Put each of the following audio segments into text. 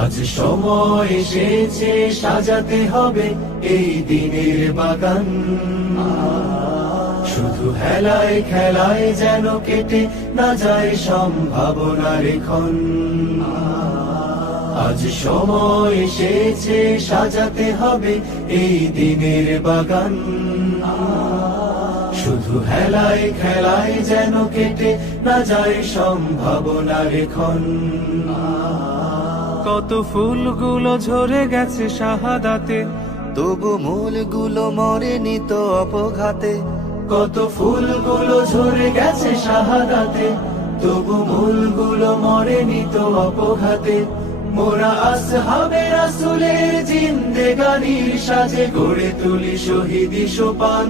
আজ সময় এসেছে সাজাতে হবে এই দিনের বাগান। শুধু হেলায় খেলায় যেন কেটে না যায় সম্ভাবনার ক্ষণ। আজ সময় এসেছে সাজাতে হবে এই দিনের বাগান। শুধু হেলায় খেলায় যেন কেটে না যায় সম্ভাবনার ক্ষণ। কত ফুলগুলো ঝরে গেছে শাহাদাতে, তবু মূলগুলো মরেনি তো অপঘাতে। কত ফুলগুলো ঝরে গেছে শাহাদাতে, তবু মূলগুলো মরেনি তো অপঘাতে। মোরা আসহাবে রাসূলের জিন্দেগানির সাজে গড়ে তুলি শহীদি সোপান,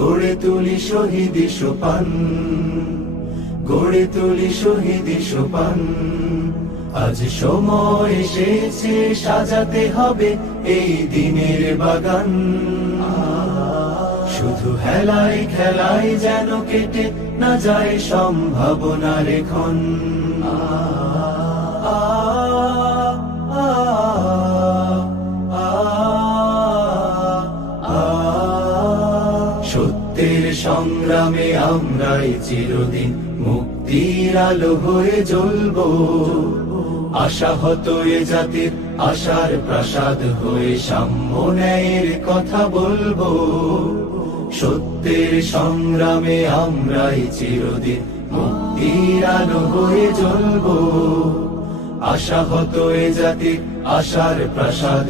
গড়ে তুলি শহীদি সোপান, গড়ে তুলি শহীদি সোপান। আজ সময় এসেছে সাজাতে হবে এই দিনের বাগান। শুধু হেলায় খেলায় যেন কেটে না যায় সম্ভাবনার ক্ষণ। সত্যের সংগ্রামে আমরাই চিরদিন মুক্তির আলো হয়ে জ্বলবো। আশাহত এ জাতির আশার প্রাসাদ হয়ে সাম্য ন্যায়ের কথা বলবো। সত্যের সংগ্রামে আমরাই চিরদিন মুক্তির আলো হয়ে জ্বলবো। আশাহত এ জাতির আশার প্রাসাদ